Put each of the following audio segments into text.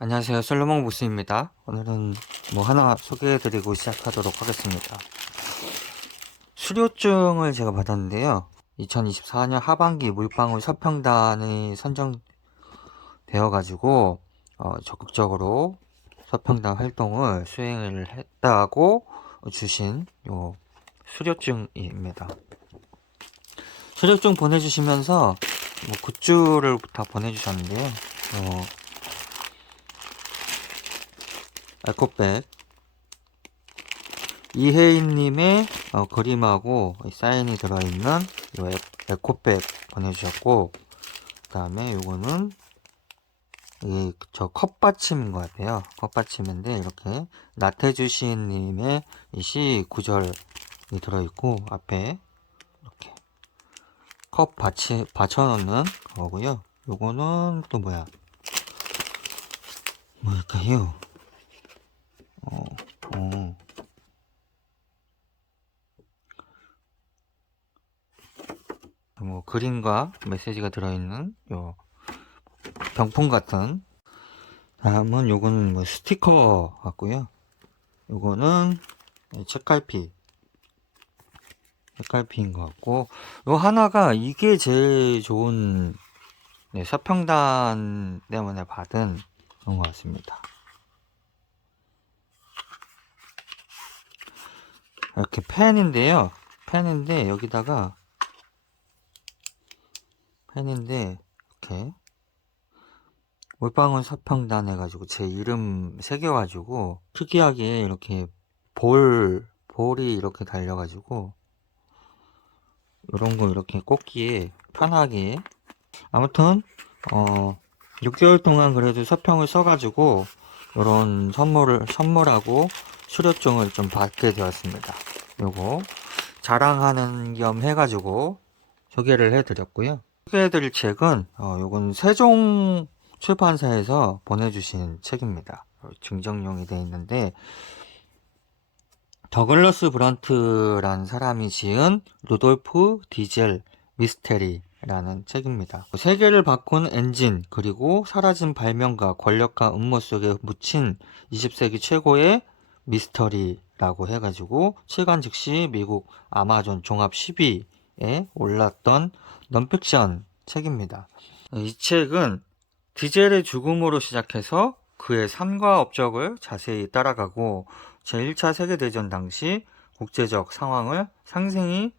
안녕하세요. 솔로몬 보스입니다. 오늘은 뭐 하나 소개해드리고 시작하도록 하겠습니다. 수료증을 제가 받았는데요. 2024년 하반기 물방울 서평단이 선정되어가지고 적극적으로 서평단 활동을 수행을 했다고 주신 요 수료증입니다. 수료증 보내주시면서 뭐 굿즈를 다 보내주셨는데요. 에코백 이혜인님의 그림하고 사인이 들어있는 이 에코백 보내주셨고, 그 다음에 요거는 저 컵받침인 것 같아요. 컵받침인데 이렇게 나태주시님의 이 시 구절이 들어있고, 앞에 이렇게 컵 받쳐놓는 거고요. 요거는 또 뭘까요? 뭐 그림과 메시지가 들어있는 요 병풍 같은. 다음은 요거는 뭐 스티커 같고요. 요거는 책갈피인 것 같고, 요 하나가 이게 제일 좋은 서평단 때문에 받은 그런 것 같습니다. 이렇게 펜인데요. 여기다가 펜인데 이렇게 물방울 서평단 해가지고 제 이름 새겨가지고 특이하게 이렇게 볼이 이렇게 달려가지고 이런 거 이렇게 꽂기에 편하게. 아무튼 6개월 동안 그래도 서평을 써가지고 이런 선물하고 수료증을 좀 받게 되었습니다. 요거 자랑하는 겸 해가지고 소개를 해드렸고요. 소개해드릴 책은 요건 세종 출판사에서 보내주신 책입니다. 증정용이 되어 있는데, 더글러스 브런트라는 사람이 지은 루돌프 디젤 미스테리라는 책입니다. 세계를 바꾼 엔진, 그리고 사라진 발명가, 권력과 음모 속에 묻힌 20세기 최고의 미스터리라고 해가지고 7간 즉시 미국 아마존 종합 10위에 올랐던 넌픽션 책입니다. 이 책은 디젤의 죽음으로 시작해서 그의 삶과 업적을 자세히 따라가고 제1차 세계대전 당시 국제적 상황을 상세히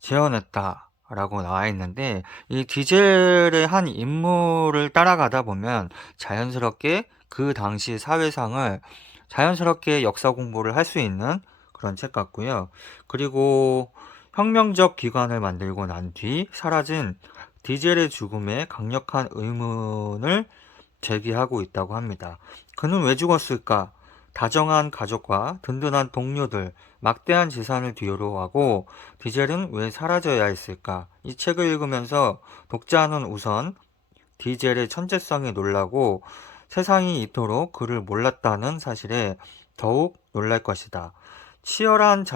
재현했다라고 나와 있는데, 이 디젤의 한 인물을 따라가다 보면 자연스럽게 그 당시 사회상을 자연스럽게 역사 공부를 할 수 있는 그런 책 같고요. 그리고 혁명적 기관을 만들고 난 뒤 사라진 디젤의 죽음에 강력한 의문을 제기하고 있다고 합니다. 그는 왜 죽었을까? 다정한 가족과 든든한 동료들, 막대한 재산을 뒤로 하고 디젤은 왜 사라져야 했을까? 이 책을 읽으면서 독자는 우선 디젤의 천재성에 놀라고 세상이 이토록 그를 몰랐다는 사실에 더욱 놀랄 것이다. 치열한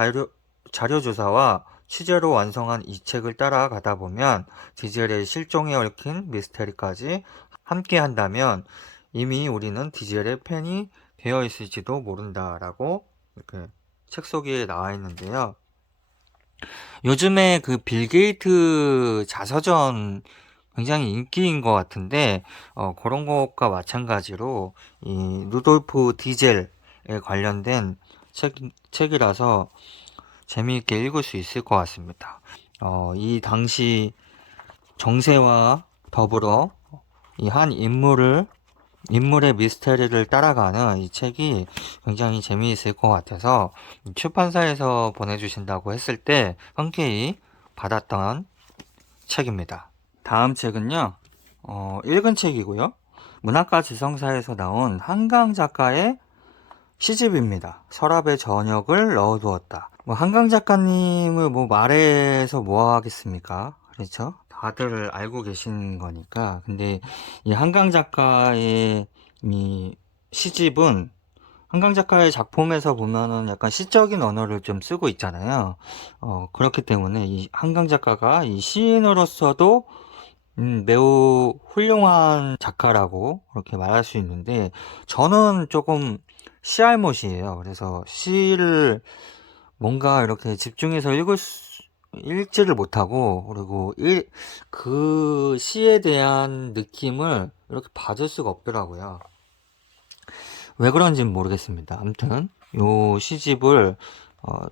자료조사와 취재로 완성한 이 책을 따라가다 보면 디젤의 실종에 얽힌 미스테리까지 함께 한다면 이미 우리는 디젤의 팬이 되어 있을지도 모른다라고 이렇게 책 속에 나와 있는데요. 요즘에 그 빌 게이트 자서전 굉장히 인기인 것 같은데, 그런 것과 마찬가지로 이 루돌프 디젤에 관련된 책이라서 재미있게 읽을 수 있을 것 같습니다. 이 당시 정세와 더불어 이 한 인물의 미스터리를 따라가는 이 책이 굉장히 재미있을 것 같아서 출판사에서 보내주신다고 했을 때 흔쾌히 받았던 책입니다. 다음 책은요, 읽은 책이고요. 문학과 지성사에서 나온 한강 작가의 시집입니다. 서랍에 저녁을 넣어두었다. 한강 작가님을 말해서 뭐 하겠습니까? 그렇죠? 다들 알고 계신 거니까. 근데 이 한강 작가의 이 시집은, 한강 작가의 작품에서 보면은 약간 시적인 언어를 좀 쓰고 있잖아요. 그렇기 때문에 이 한강 작가가 이 시인으로서도 매우 훌륭한 작가라고 그렇게 말할 수 있는데, 저는 조금 시알못이에요. 그래서 시를 뭔가 이렇게 집중해서 읽지를 못하고, 그리고 그 시에 대한 느낌을 이렇게 받을 수가 없더라고요. 왜 그런지는 모르겠습니다. 아무튼 요 시집을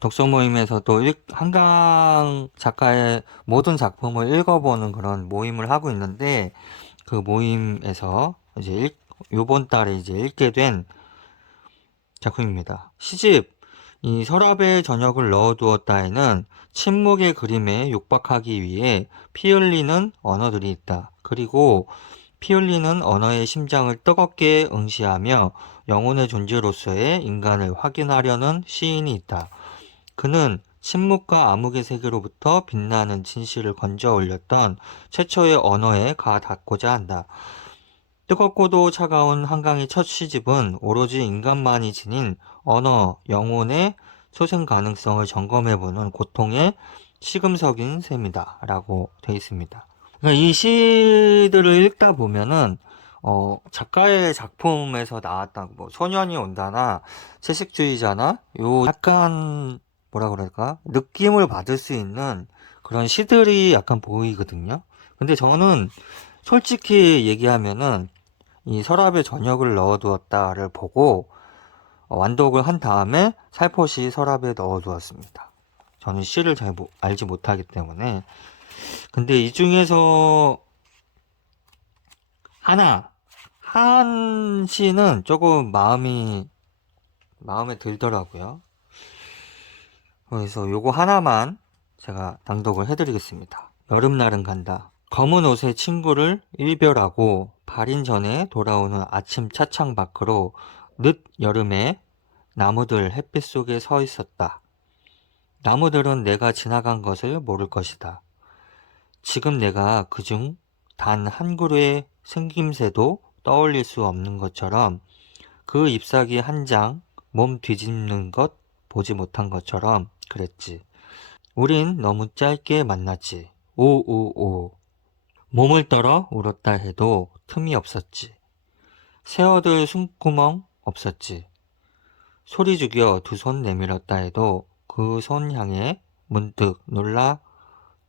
독서 모임에서도 한강 작가의 모든 작품을 읽어보는 그런 모임을 하고 있는데, 그 모임에서 이제 요번 달에 이제 읽게 된 작품입니다. 시집 이 서랍에 저녁을 넣어두었다에는 침묵의 그림에 육박하기 위해 피 흘리는 언어들이 있다. 그리고 피 흘리는 언어의 심장을 뜨겁게 응시하며 영혼의 존재로서의 인간을 확인하려는 시인이 있다. 그는 침묵과 암흑의 세계로부터 빛나는 진실을 건져 올렸던 최초의 언어에 가닿고자 한다. 뜨겁고도 차가운 한강의 첫 시집은 오로지 인간만이 지닌 언어, 영혼의 소생 가능성을 점검해보는 고통의 시금석인 셈이다. 라고 되어 있습니다. 그러니까 이 시들을 읽다 보면은, 작가의 작품에서 나왔던, 뭐, 소년이 온다나, 채식주의자나, 요 약간, 뭐라 그럴까? 느낌을 받을 수 있는 그런 시들이 약간 보이거든요. 근데 저는 솔직히 얘기하면은, 이 서랍에 저녁을 넣어두었다를 보고 완독을 한 다음에 살포시 서랍에 넣어두었습니다. 저는 시를 잘 알지 못하기 때문에. 근데 이 중에서 한 시는 조금 마음에 들더라고요. 그래서 요거 하나만 제가 낭독을 해드리겠습니다. 여름날은 간다. 검은 옷의 친구를 일별하고 발인 전에 돌아오는 아침 차창 밖으로 늦 여름에 나무들 햇빛 속에 서 있었다. 나무들은 내가 지나간 것을 모를 것이다. 지금 내가 그중 단 한 그루의 생김새도 떠올릴 수 없는 것처럼, 그 잎사귀 한 장 몸 뒤집는 것 보지 못한 것처럼 그랬지. 우린 너무 짧게 만났지. 오오오. 몸을 떨어 울었다 해도 틈이 없었지. 새어들 숨구멍 없었지. 소리 죽여 두 손 내밀었다 해도 그 손 향해 문득 놀라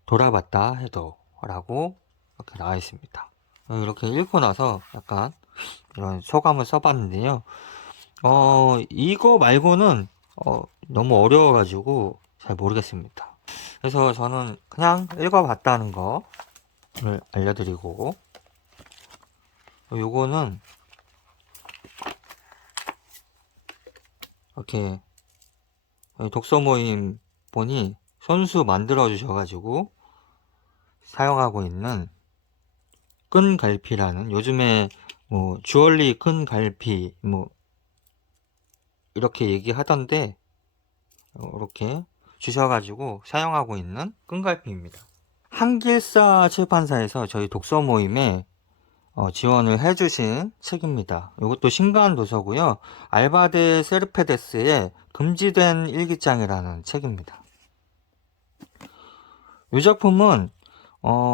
돌아봤다 해도 라고 이렇게 나와 있습니다. 이렇게 읽고 나서 약간 이런 소감을 써봤는데요. 이거 말고는 너무 어려워가지고 잘 모르겠습니다. 그래서 저는 그냥 읽어봤다는 거를 알려드리고, 요거는 이렇게 독서 모임 분이 손수 만들어 주셔가지고 사용하고 있는 끈 갈피라는, 요즘에 뭐 주얼리 끈 갈피 뭐 이렇게 얘기하던데, 이렇게 주셔가지고 사용하고 있는 끈 갈피입니다. 한길사 출판사에서 저희 독서 모임에 지원을 해주신 책입니다. 이것도 신간 도서고요. 알바데 세르페데스의 금지된 일기장이라는 책입니다. 이 작품은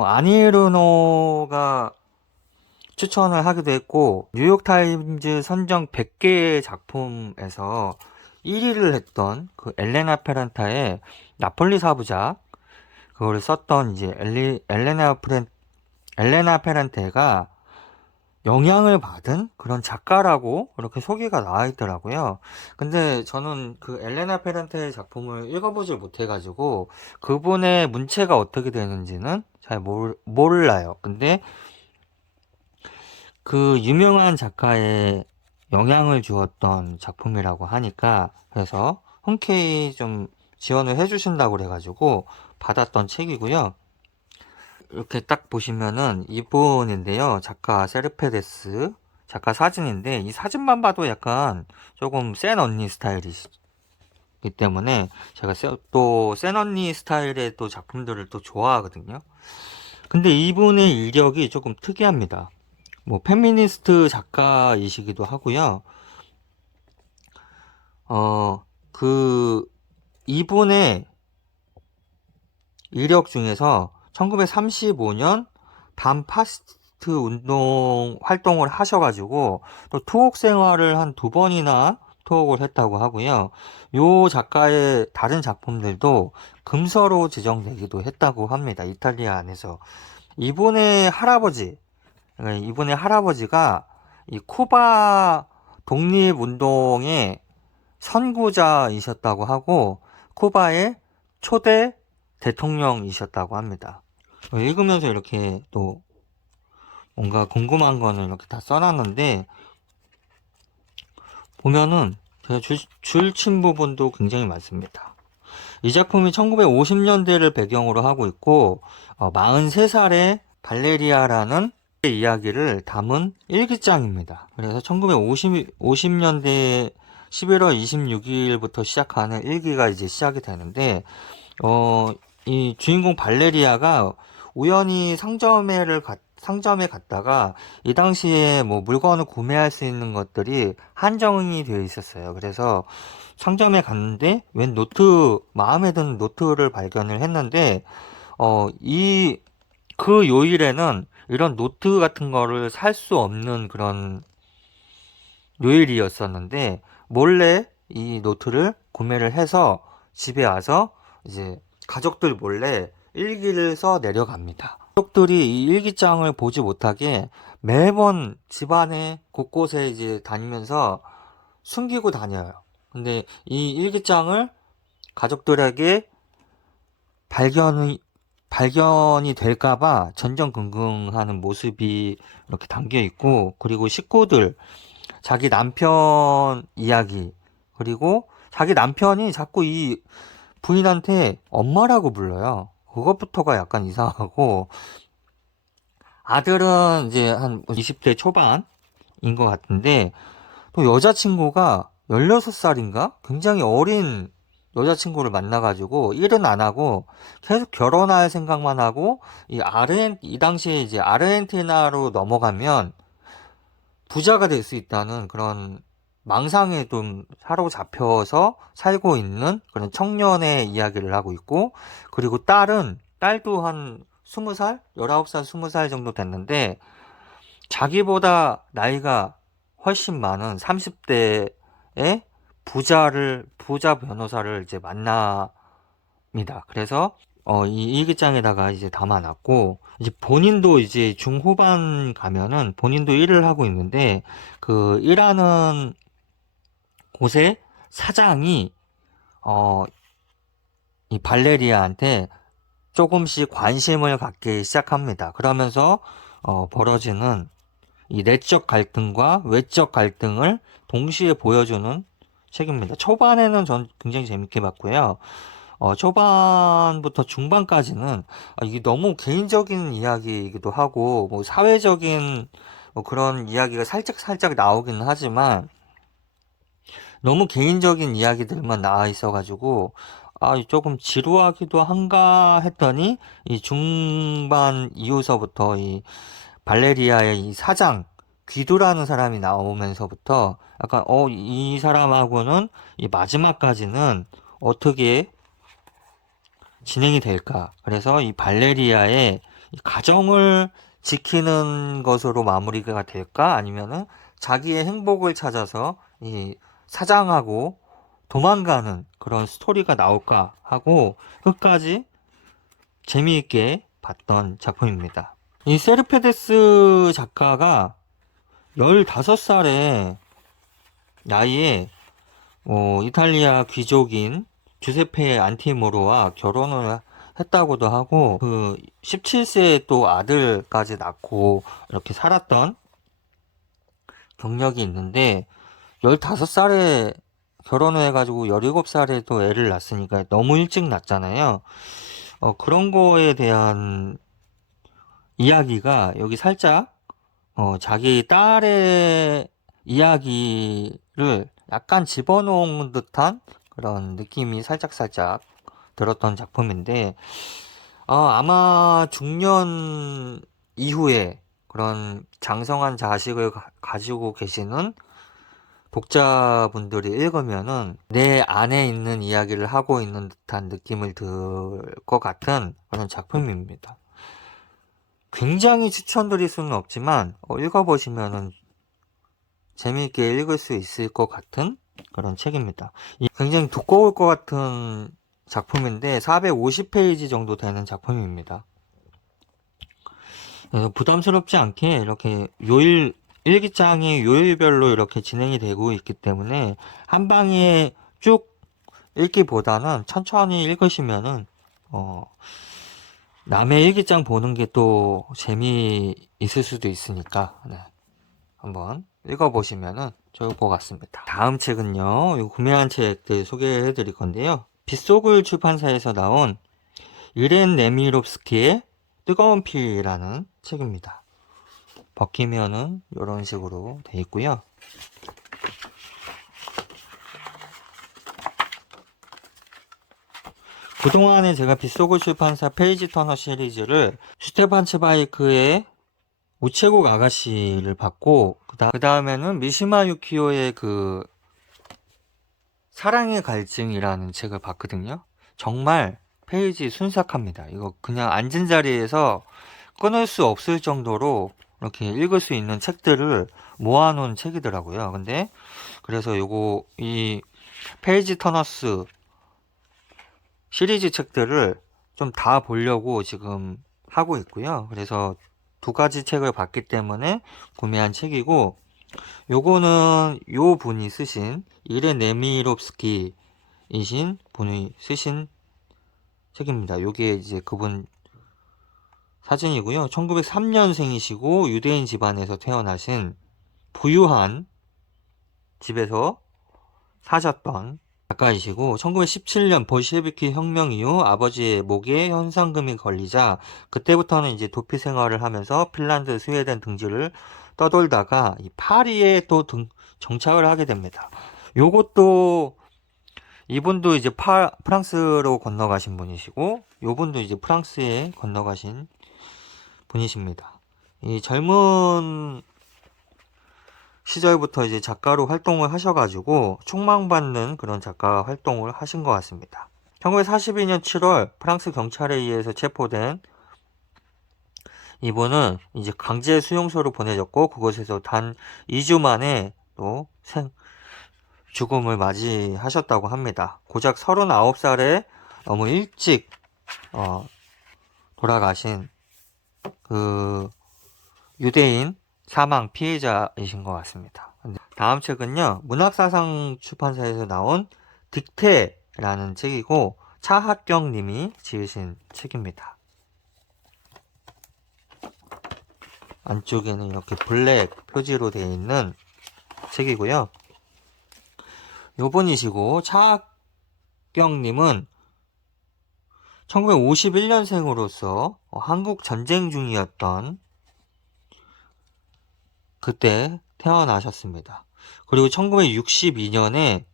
아니에르노가 추천을 하기도 했고, 뉴욕타임즈 선정 100개의 작품에서 1위를 했던 그 엘레나 페란타의 나폴리 사부작, 그거를 썼던 이제 엘레나 페란테가 영향을 받은 그런 작가라고 이렇게 소개가 나와 있더라고요. 근데 저는 그 엘레나 페란테의 작품을 읽어보질 못해가지고 그분의 문체가 어떻게 되는지는 잘 몰라요. 근데 그 유명한 작가의 영향을 주었던 작품이라고 하니까, 그래서 흔쾌히 좀 지원을 해주신다고 그래가지고 받았던 책이고요. 이렇게 딱 보시면은 이분인데요. 작가 세르페데스 작가 사진인데, 이 사진만 봐도 약간 조금 센 언니 스타일이기 때문에 제가 또 센 언니 스타일의 또 작품들을 또 좋아하거든요. 근데 이분의 이력이 조금 특이합니다. 뭐 페미니스트 작가이시기도 하고요. 그 이분의 이력 중에서 1935년 반파시스트 운동 활동을 하셔가지고 또 투옥 생활을 한 2번이나 투옥을 했다고 하고요. 요 작가의 다른 작품들도 금서로 지정되기도 했다고 합니다. 이탈리아 안에서. 이분의 할아버지, 이분의 할아버지가 이 쿠바 독립운동의 선구자이셨다고 하고 쿠바의 초대 대통령이셨다고 합니다. 읽으면서 이렇게 또 뭔가 궁금한 거는 이렇게 다 써놨는데 보면은 제가 줄친 부분도 굉장히 많습니다. 이 작품이 1950년대를 배경으로 하고 있고 43살의 발레리아라는 이야기를 담은 일기장입니다. 그래서 1950년대 11월 26일부터 시작하는 일기가 이제 시작이 되는데 이 주인공 발레리아가 우연히 상점에 갔다가 이 당시에 뭐 물건을 구매할 수 있는 것들이 한정이 되어 있었어요. 그래서 상점에 갔는데 마음에 드는 노트를 발견을 했는데 그 요일에는 이런 노트 같은 거를 살 수 없는 그런 요일이었었는데 몰래 이 노트를 구매를 해서 집에 와서 이제 가족들 몰래 일기를 써 내려갑니다. 가족들이 이 일기장을 보지 못하게 매번 집안의 곳곳에 이제 다니면서 숨기고 다녀요. 근데 이 일기장을 가족들에게 발견이 될까봐 전전긍긍하는 모습이 이렇게 담겨 있고, 그리고 식구들, 자기 남편 이야기, 그리고 자기 남편이 자꾸 이 부인한테 엄마라고 불러요. 그것부터가 약간 이상하고, 아들은 이제 한 20대 초반인 것 같은데, 또 여자친구가 16살인가? 굉장히 어린 여자친구를 만나가지고 일은 안 하고 계속 결혼할 생각만 하고 이 당시에 이제 아르헨티나로 넘어가면 부자가 될 수 있다는 그런 망상에 좀 사로잡혀서 살고 있는 그런 청년의 이야기를 하고 있고, 그리고 딸도 한 20살? 19살, 20살 정도 됐는데 자기보다 나이가 훨씬 많은 30대의 부자 변호사를 이제 만납니다. 그래서 이 일기장에다가 이제 담아놨고, 이제 본인도 이제 중후반 가면은 본인도 일을 하고 있는데 그 일하는 곳에 사장이 이 발레리아한테 조금씩 관심을 갖기 시작합니다. 그러면서 벌어지는 이 내적 갈등과 외적 갈등을 동시에 보여주는 책입니다. 초반에는 전 굉장히 재밌게 봤고요. 초반부터 중반까지는 이게 너무 개인적인 이야기이기도 하고 뭐 사회적인 뭐 그런 이야기가 살짝 나오기는 하지만 너무 개인적인 이야기들만 나와 있어가지고 조금 지루하기도 한가 했더니 이 중반 이후서부터 이 발레리아의 이 사장 귀두라는 사람이 나오면서부터 약간 이 사람하고는 이 마지막까지는 어떻게 진행이 될까? 그래서 이 발레리아의 이 가정을 지키는 것으로 마무리가 될까? 아니면은 자기의 행복을 찾아서 이 사장하고 도망가는 그런 스토리가 나올까 하고 끝까지 재미있게 봤던 작품입니다. 이 세르페데스 작가가 15살의 나이에 이탈리아 귀족인 주세페 안티모로와 결혼을 했다고도 하고 그 17세에 또 아들까지 낳고 이렇게 살았던 경력이 있는데 15살에 결혼을 해가지고 17살에 또 애를 낳았으니까 너무 일찍 낳잖아요. 그런 거에 대한 이야기가 여기 살짝 자기 딸의 이야기를 약간 집어넣은 듯한 그런 느낌이 살짝 들었던 작품인데 아마 중년 이후에 그런 장성한 자식을 가지고 계시는 독자분들이 읽으면은 내 안에 있는 이야기를 하고 있는 듯한 느낌을 들 것 같은 그런 작품입니다. 굉장히 추천드릴 수는 없지만 읽어보시면은 재미있게 읽을 수 있을 것 같은 그런 책입니다. 굉장히 두꺼울 것 같은 작품인데 450페이지 정도 되는 작품입니다. 그래서 부담스럽지 않게 이렇게 일기장이 요일별로 이렇게 진행이 되고 있기 때문에 한 방에 쭉 읽기보다는 천천히 읽으시면은 남의 일기장 보는 게 또 재미있을 수도 있으니까 네. 한번 읽어보시면은 좋을 것 같습니다. 다음 책은요, 구매한 책들 소개해 드릴 건데요. 빗속을 출판사에서 나온 이렌 네미롭스키의 뜨거운 피라는 책입니다. 벗기면은 이런 식으로 돼 있고요. 그동안에 제가 빗속을 출판사 페이지 터너 시리즈를 슈테판 츠바이크의 우체국 아가씨를 봤고, 그 다음에는 미시마 유키오의 그 사랑의 갈증이라는 책을 봤거든요. 정말 페이지 순삭합니다. 이거 그냥 앉은 자리에서 끊을 수 없을 정도로 이렇게 읽을 수 있는 책들을 모아놓은 책이더라고요. 근데 그래서 이 페이지 터너스 시리즈 책들을 좀 다 보려고 지금 하고 있고요. 그래서 두 가지 책을 봤기 때문에 구매한 책이고, 요거는 요 분이 쓰신 이렌 네미롭스키이신 분이 쓰신 책입니다. 요게 이제 그분 사진이고요. 1903년생이시고 유대인 집안에서 태어나신 부유한 집에서 사셨던 작가이시고, 1917년 볼셰비키 혁명 이후 아버지의 목에 현상금이 걸리자 그때부터는 이제 도피 생활을 하면서 핀란드, 스웨덴 등지를 떠돌다가 이 파리에 또 정착을 하게 됩니다. 요것도 이분도 이제 프랑스로 건너가신 분이시고, 요분도 이제 프랑스에 건너가신 분이십니다. 이 젊은 시절부터 이제 작가로 활동을 하셔가지고 촉망받는 그런 작가 활동을 하신 것 같습니다. 1942년 7월 프랑스 경찰에 의해서 체포된 이분은 이제 강제 수용소로 보내졌고, 그곳에서 단 2주 만에 또 죽음을 맞이하셨다고 합니다. 고작 39살에 너무 일찍 돌아가신 그 유대인 사망 피해자이신 것 같습니다. 다음 책은요, 문학사상 출판사에서 나온 딕테라는 책이고, 차학경 님이 지으신 책입니다. 안쪽에는 이렇게 블랙 표지로 되어 있는 책이고요. 요분이시고, 차학경 님은 1951년생으로서 한국 전쟁 중이었던 그때 태어나셨습니다. 그리고 1962년에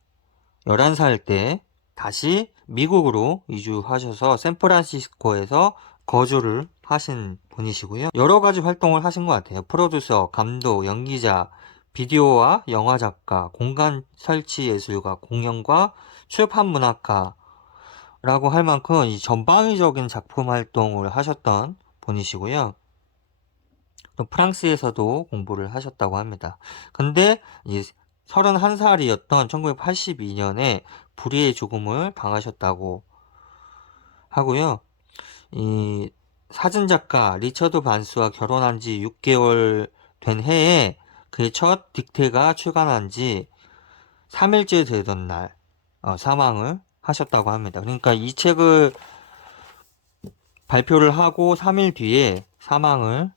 11살 때 다시 미국으로 이주하셔서 샌프란시스코에서 거주를 하신 분이시고요. 여러 가지 활동을 하신 것 같아요. 프로듀서, 감독, 연기자, 비디오와 영화 작가, 공간 설치 예술가, 공연가, 출판 문학가라고 할 만큼 이 전방위적인 작품 활동을 하셨던 분이시고요. 또 프랑스에서도 공부를 하셨다고 합니다. 근데 이제 31살이었던 1982년에 불의의 죽음을 당하셨다고 하고요. 이 사진작가 리처드 반스와 결혼한 지 6개월 된 해에 그의 첫 딕테가 출간한 지 3일째 되던 날 사망을 하셨다고 합니다. 그러니까 이 책을 발표를 하고 3일 뒤에 사망을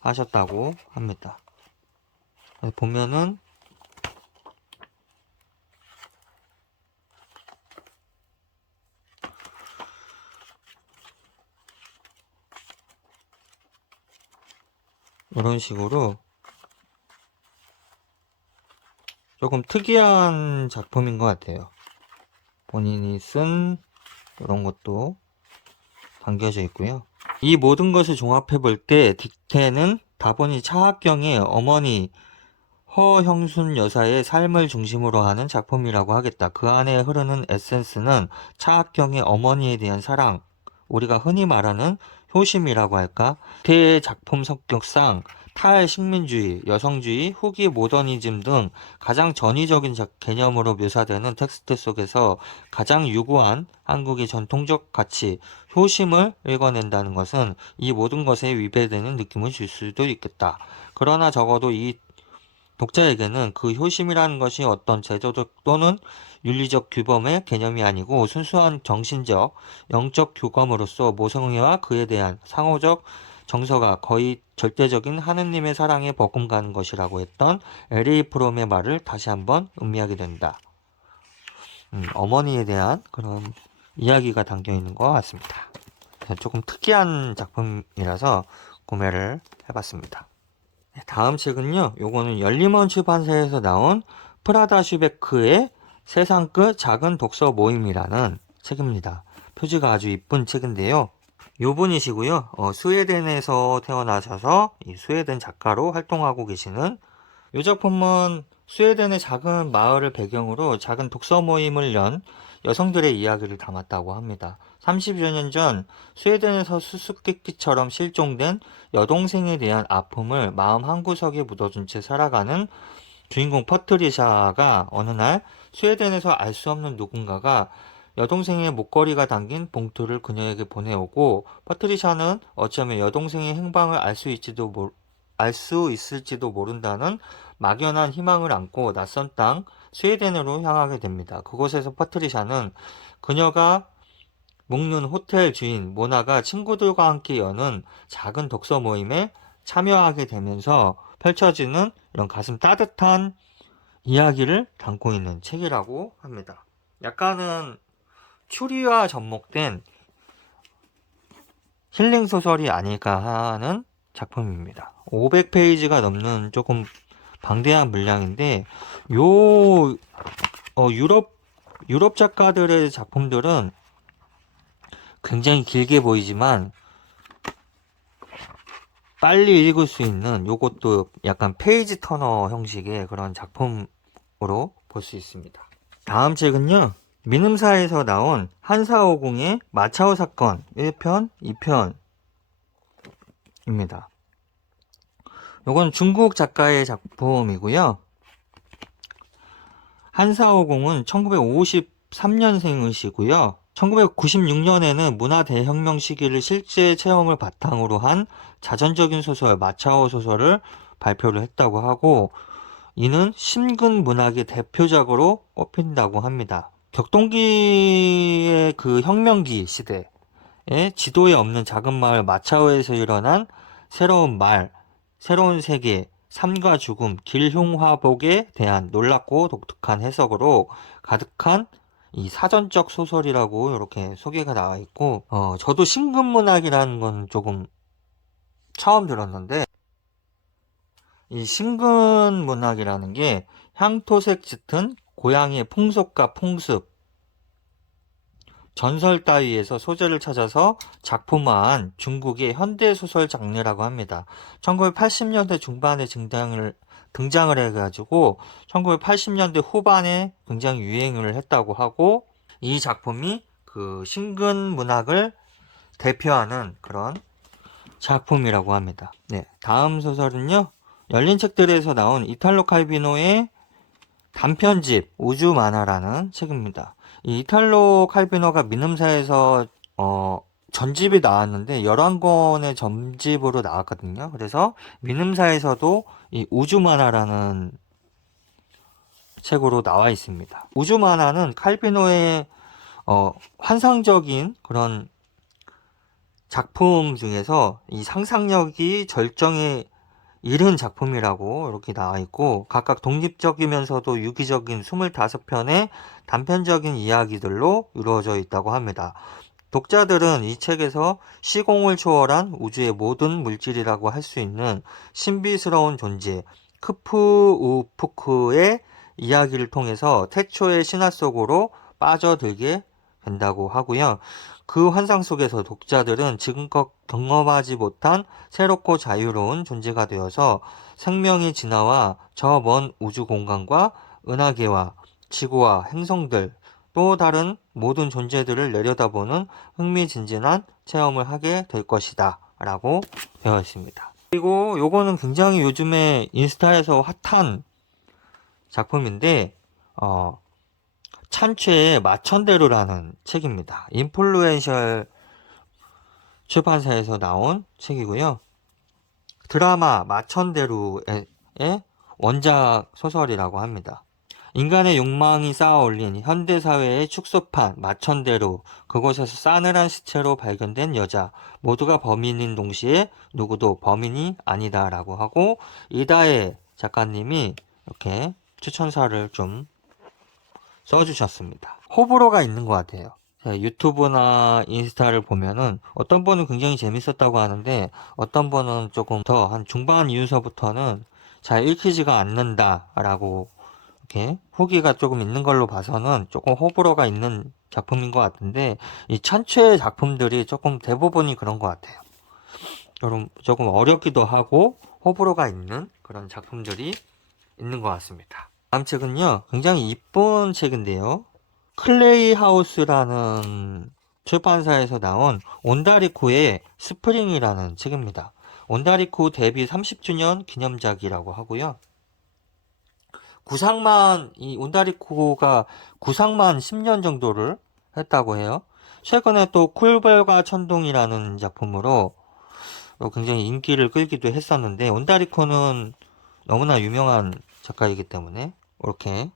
하셨다고 합니다. 보면은 이런 식으로 조금 특이한 작품인 것 같아요. 본인이 쓴 이런 것도 담겨져 있고요. 이 모든 것을 종합해 볼 때 딕테는 다본이 차학경의 어머니 허형순 여사의 삶을 중심으로 하는 작품이라고 하겠다. 그 안에 흐르는 에센스는 차학경의 어머니에 대한 사랑, 우리가 흔히 말하는 효심이라고 할까? 대작품 성격상 탈식민주의, 여성주의, 후기 모더니즘 등 가장 전위적인 개념으로 묘사되는 텍스트 속에서 가장 유구한 한국의 전통적 가치, 효심을 읽어낸다는 것은 이 모든 것에 위배되는 느낌을 줄 수도 있겠다. 그러나 적어도 이 독자에게는 그 효심이라는 것이 어떤 제도적 또는 윤리적 규범의 개념이 아니고 순수한 정신적, 영적 교감으로서 모성애와 그에 대한 상호적 정서가 거의 절대적인 하느님의 사랑에 버금가는 것이라고 했던 L.A. 프롬의 말을 다시 한번 음미하게 된다. 어머니에 대한 그런 이야기가 담겨 있는 것 같습니다. 조금 특이한 작품이라서 구매를 해봤습니다. 다음 책은요, 요거는 열림원 출판사에서 나온 프라다 슈베크의 세상 끝 작은 독서 모임이라는 책입니다. 표지가 아주 이쁜 책인데요. 요 분이시고요, 스웨덴에서 태어나셔서 이 스웨덴 작가로 활동하고 계시는, 요 작품은 스웨덴의 작은 마을을 배경으로 작은 독서 모임을 연 여성들의 이야기를 담았다고 합니다. 30여 년 전 스웨덴에서 수수께끼처럼 실종된 여동생에 대한 아픔을 마음 한구석에 묻어둔 채 살아가는 주인공 퍼트리샤가 어느 날 스웨덴에서 알 수 없는 누군가가 여동생의 목걸이가 담긴 봉투를 그녀에게 보내오고, 퍼트리샤는 어쩌면 여동생의 행방을 알 수 있을지도 모른다는 막연한 희망을 안고 낯선 땅 스웨덴으로 향하게 됩니다. 그곳에서 퍼트리샤는 그녀가 묵는 호텔 주인 모나가 친구들과 함께 여는 작은 독서 모임에 참여하게 되면서 펼쳐지는 이런 가슴 따뜻한 이야기를 담고 있는 책이라고 합니다. 약간은 추리와 접목된 힐링 소설이 아닐까 하는 작품입니다. 500페이지가 넘는 조금 방대한 분량인데, 유럽 작가들의 작품들은 굉장히 길게 보이지만 빨리 읽을 수 있는, 요것도 약간 페이지 터너 형식의 그런 작품으로 볼 수 있습니다. 다음 책은요, 민음사에서 나온 한사오공의 마차오 사건 1편, 2편입니다. 요건 중국 작가의 작품이고요. 한사오공은 1953년생이시고요. 1996년에는 문화대혁명 시기를 실제 체험을 바탕으로 한 자전적인 소설 마차오 소설을 발표를 했다고 하고, 이는 심근 문학의 대표작으로 꼽힌다고 합니다. 격동기의 그 혁명기 시대에 지도에 없는 작은 마을 마차오에서 일어난 새로운 말, 새로운 세계, 삶과 죽음, 길흉화복에 대한 놀랍고 독특한 해석으로 가득한 이 사전적 소설이라고 이렇게 소개가 나와 있고, 저도 심근문학이라는 건 조금 처음 들었는데, 이 심근문학이라는 게 향토색 짙은 고향의 풍속과 풍습, 전설 따위에서 소재를 찾아서 작품화한 중국의 현대소설 장르라고 합니다. 1980년대 중반에 등장을 해가지고 1980년대 후반에 굉장히 유행을 했다고 하고, 이 작품이 그 신근문학을 대표하는 그런 작품이라고 합니다. 네, 다음 소설은요, 열린 책들에서 나온 이탈로 칼비노의 단편집 우주 만화라는 책입니다. 이 이탈로 칼비노가 민음사에서 전집이 나왔는데 11권의 전집으로 나왔거든요. 그래서 민음사에서도 이 우주 만화라는 책으로 나와 있습니다. 우주 만화는 칼비노의 환상적인 그런 작품 중에서 이 상상력이 절정에 이른 작품이라고 이렇게 나와 있고, 각각 독립적이면서도 유기적인 25편의 단편적인 이야기들로 이루어져 있다고 합니다. 독자들은 이 책에서 시공을 초월한 우주의 모든 물질이라고 할 수 있는 신비스러운 존재 크푸우푸크의 이야기를 통해서 태초의 신화 속으로 빠져들게 된다고 하고요. 그 환상 속에서 독자들은 지금껏 경험하지 못한 새롭고 자유로운 존재가 되어서 생명의 진화와 저 먼 우주 공간과 은하계와 지구와 행성들 또 다른 모든 존재들을 내려다보는 흥미진진한 체험을 하게 될 것이다 라고 되어 있습니다. 그리고 요거는 굉장히 요즘에 인스타에서 핫한 작품인데 찬최의 마천대로라는 책입니다. 인플루엔셜 출판사에서 나온 책이고요. 드라마 마천대로의 원작 소설이라고 합니다. 인간의 욕망이 쌓아 올린 현대사회의 축소판 마천대로, 그곳에서 싸늘한 시체로 발견된 여자, 모두가 범인인 동시에 누구도 범인이 아니다 라고 하고, 이다혜 작가님이 이렇게 추천사를 좀 써주셨습니다. 호불호가 있는 것 같아요. 유튜브나 인스타를 보면은 어떤 분은 굉장히 재밌었다고 하는데, 어떤 분은 조금 더 한 중반 이후서부터는 잘 읽히지가 않는다 라고 이렇게 후기가 조금 있는 걸로 봐서는 조금 호불호가 있는 작품인 것 같은데, 이 천최의 작품들이 조금 대부분이 그런 것 같아요. 조금 어렵기도 하고 호불호가 있는 그런 작품들이 있는 것 같습니다. 다음 책은요, 굉장히 이쁜 책인데요, 클레이 하우스라는 출판사에서 나온 온다리코의 스프링이라는 책입니다. 온다리코 데뷔 30주년 기념작이라고 하고요. 이 온다리코가 구상만 10년 정도를 했다고 해요. 최근에 또 쿨별과 천둥이라는 작품으로 굉장히 인기를 끌기도 했었는데, 온다리코는 너무나 유명한 작가이기 때문에 이렇게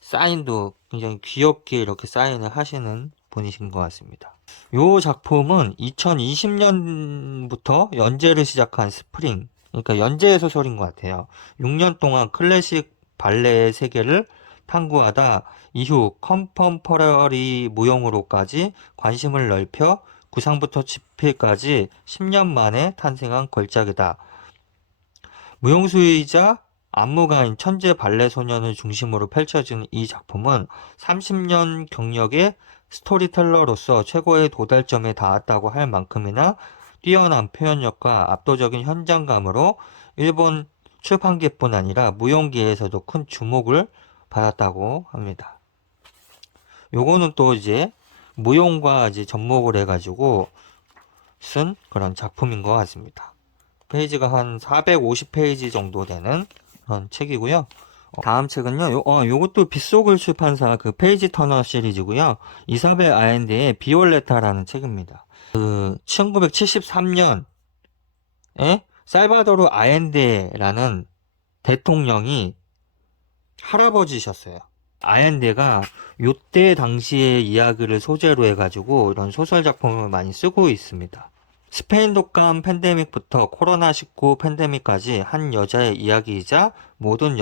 사인도 굉장히 귀엽게 이렇게 사인을 하시는 분이신 것 같습니다. 이 작품은 2020년부터 연재를 시작한 스프링, 그러니까 연재 소설인 것 같아요. 6년 동안 클래식 발레의 세계를 탐구하다 이후 컨템퍼러리 무용으로까지 관심을 넓혀 구상부터 집필까지 10년 만에 탄생한 걸작이다. 무용수이자 안무가인 천재 발레 소년을 중심으로 펼쳐진 이 작품은 30년 경력의 스토리텔러로서 최고의 도달점에 닿았다고 할 만큼이나 뛰어난 표현력과 압도적인 현장감으로 일본 출판계뿐 아니라 무용계에서도 큰 주목을 받았다고 합니다. 요거는 또 이제 무용과 이제 접목을 해가지고 쓴 그런 작품인 것 같습니다. 페이지가 한 450페이지 정도 되는 그런 책이고요. 다음 책은요, 요것도 빗속을 출판사 그 페이지 터너 시리즈고요. 이사벨 아엔데의 비올레타라는 책입니다. 1973년에 살바도르 아엔데라는 대통령이 할아버지셨어요. 아엔데가 요때 당시의 이야기를 소재로 해가지고 이런 소설 작품을 많이 쓰고 있습니다. 스페인 독감 팬데믹부터 코로나19 팬데믹까지 한 여자의 이야기이자 모든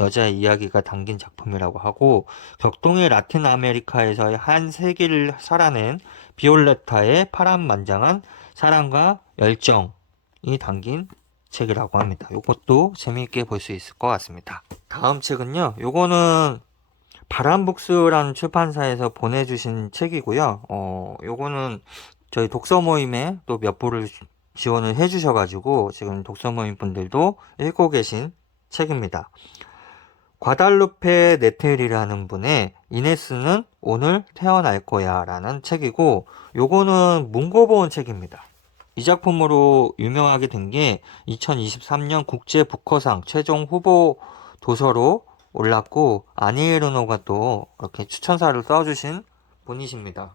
여자의 이야기가 담긴 작품이라고 하고, 격동의 라틴 아메리카에서의 한 세기를 살아낸 비올레타의 파란만장한 사랑과 열정이 담긴 책이라고 합니다. 이것도 재미있게 볼 수 있을 것 같습니다. 다음 책은요, 요거는 바람북스라는 출판사에서 보내주신 책이고요. 요거는 저희 독서 모임에 또 몇 부를 지원을 해주셔가지고 지금 독서 모임 분들도 읽고 계신 책입니다. 과달루페 네텔이라는 분의 이네스는 오늘 태어날 거야 라는 책이고, 요거는 문고본 책입니다. 이 작품으로 유명하게 된 게 2023년 국제 북커상 최종 후보 도서로 올랐고, 아니에르노가 또 이렇게 추천사를 써주신 분이십니다.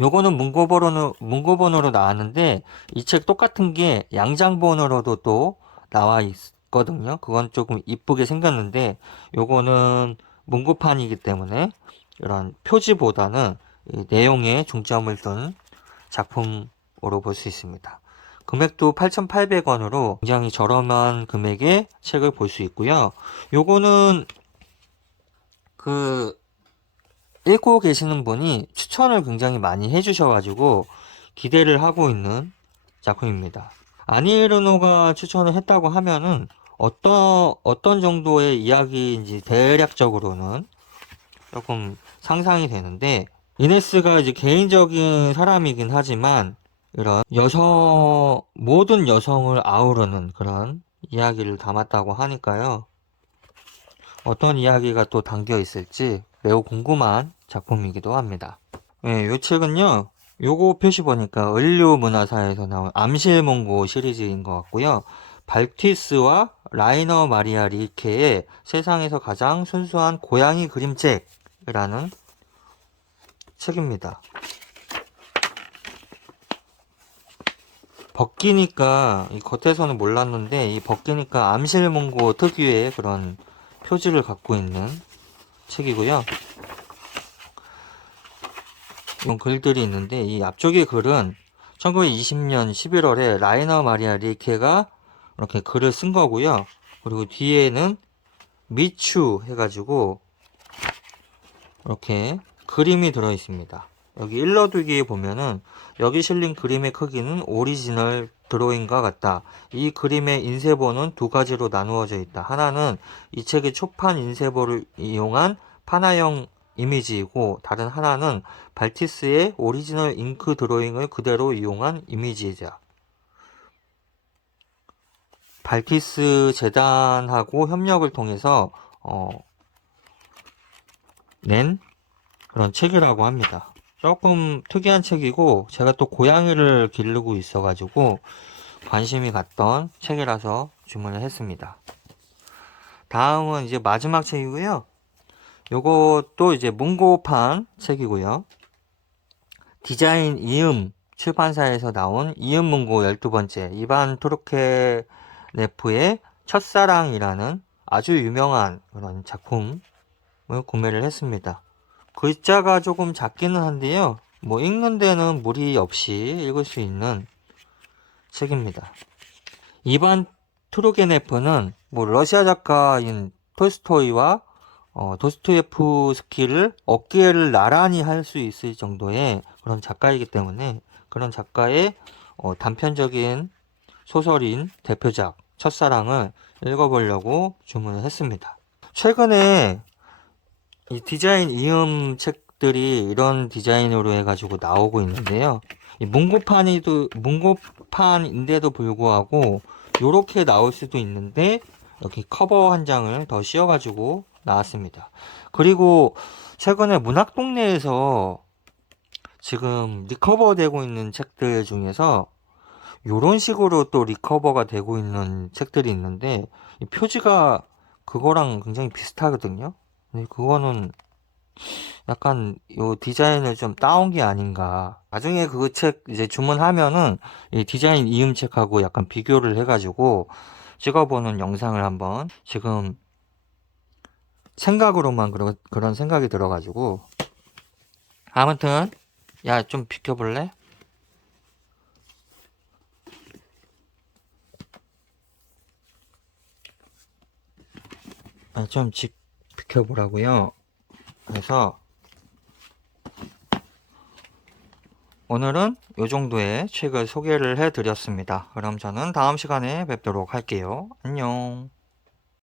요거는 문고본으로 나왔는데, 이 책 똑같은 게 양장본으로도 또 나와 있거든요. 그건 조금 이쁘게 생겼는데, 요거는 문고판이기 때문에 이런 표지보다는 이 내용에 중점을 둔 작품으로 볼 수 있습니다. 금액도 8,800원으로 굉장히 저렴한 금액의 책을 볼 수 있고요. 요거는 읽고 계시는 분이 추천을 굉장히 많이 해주셔가지고 기대를 하고 있는 작품입니다. 아니에르노가 추천을 했다고 하면은 어떤 정도의 이야기인지 대략적으로는 조금 상상이 되는데, 이네스가 이제 개인적인 사람이긴 하지만 이런 모든 여성을 아우르는 그런 이야기를 담았다고 하니까요. 어떤 이야기가 또 담겨 있을지 매우 궁금한 작품이기도 합니다. 네, 이 책은요, 요거 표시 보니까 을류문화사에서 나온 암실문고 시리즈인 것 같고요. 발티스와 라이너 마리아 릴케의 세상에서 가장 순수한 고양이 그림책이라는 책입니다. 벗기니까, 이 겉에서는 몰랐는데, 이 벗기니까 암실문고 특유의 그런 표지를 갖고 있는 책이고요. 이런 글들이 있는데, 이 앞쪽의 글은 1920년 11월에 라이너 마리아 릴케가 이렇게 글을 쓴 거고요. 그리고 뒤에는 미추 해가지고 이렇게 그림이 들어 있습니다. 여기 일러두기에 보면은 여기 실린 그림의 크기는 오리지널 드로잉과 같다. 이 그림의 인쇄본은 두 가지로 나누어져 있다. 하나는 이 책의 초판 인쇄본을 이용한 판화형 이미지이고, 다른 하나는 발티스의 오리지널 잉크 드로잉을 그대로 이용한 이미지이자. 발티스 재단하고 협력을 통해서 낸 그런 책이라고 합니다. 조금 특이한 책이고, 제가 또 고양이를 기르고 있어가지고 관심이 갔던 책이라서 주문을 했습니다. 다음은 이제 마지막 책이고요. 요것도 이제 문고판 책이고요. 디자인 이음 출판사에서 나온 이음 문고 12번째 이반 투르케네프의 첫사랑이라는 아주 유명한 그런 작품을 구매를 했습니다. 글자가 조금 작기는 한데요. 뭐 읽는 데는 무리 없이 읽을 수 있는 책입니다. 이반 투르게네프는 뭐 러시아 작가인 톨스토이와 도스토예프스키를 어깨를 나란히 할 수 있을 정도의 그런 작가이기 때문에 그런 작가의 단편적인 소설인 대표작 첫사랑을 읽어보려고 주문을 했습니다. 최근에 이 디자인 이음 책들이 이런 디자인으로 해가지고 나오고 있는데요. 이 문고판인데도 불구하고 이렇게 나올 수도 있는데 여기 커버 한 장을 더 씌워가지고 나왔습니다. 그리고 최근에 문학동네에서 지금 리커버 되고 있는 책들 중에서 이런 식으로 또 리커버가 되고 있는 책들이 있는데 이 표지가 그거랑 굉장히 비슷하거든요. 근데 그거는 약간 요 디자인을 좀 따온 게 아닌가. 나중에 그 책 이제 주문하면은 이 디자인 이음책하고 약간 비교를 해가지고 찍어보는 영상을 한번 지금 생각으로만 그런 생각이 들어가지고 아무튼 야 좀 비켜볼래? 좀 비켜보라고요. 그래서 오늘은 이 정도의 책을 소개를 해드렸습니다. 그럼 저는 다음 시간에 뵙도록 할게요. 안녕.